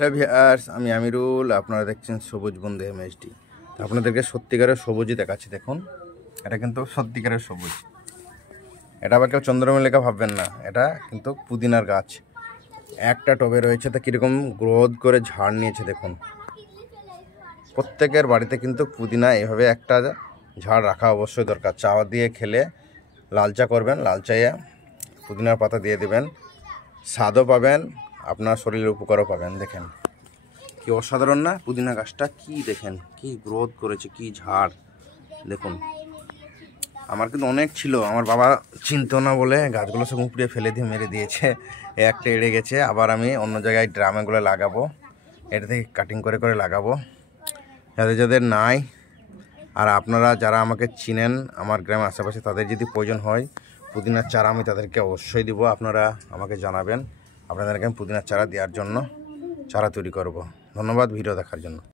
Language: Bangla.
হ্যালো ভিউয়ার্স, আমি আমিরুল। আপনারা দেখছেন সবুজ বন্ধু এমএইচডি। আপনাদেরকে সত্যিকারের সবুজই দেখাচ্ছি। দেখুন, এটা কিন্তু সত্যিকারের সবুজ। এটা আবার কেউ চন্দ্রমল্লিকা ভাববেন না, এটা কিন্তু পুদিনার গাছ। একটা টবে রয়েছে, তা কীরকম গ্রোথ করে ঝাড় নিয়েছে দেখুন। প্রত্যেকের বাড়িতে কিন্তু পুদিনা এভাবে একটা ঝাড় রাখা অবশ্যই দরকার। চা দিয়ে খেলে লাল চা করবেন, লাল চায়ে পুদিনার পাতা দিয়ে দেবেন, স্বাদও পাবেন, আপনার শরীরের উপকারও পাবেন। দেখেন কি অসাধারণ না পুদিনা গাছটা, কি দেখেন কি গ্রোথ করেছে, কি ঝাড় দেখুন। আমার কিন্তু অনেক ছিল, আমার বাবা চিনতো না বলে গাছগুলো সব উপড়িয়ে ফেলে দিয়ে মেরে দিয়েছে। একটা এড়ে গেছে, আবার আমি অন্য জায়গায় ড্রামেগুলো লাগাবো, এটা থেকে কাটিং করে করে লাগাবো। যাদের যাদের নাই, আর আপনারা যারা আমাকে চিনেন আমার গ্রামের আশেপাশে, তাদের যদি প্রয়োজন হয় পুদিনার চারা, আমি তাদেরকে অবশ্যই দিব। আপনারা আমাকে জানাবেন, আপনাদেরকে আমি পুদিনার চারা দেওয়ার জন্য চারা তৈরি করব। ধন্যবাদ ভিডিও দেখার জন্য।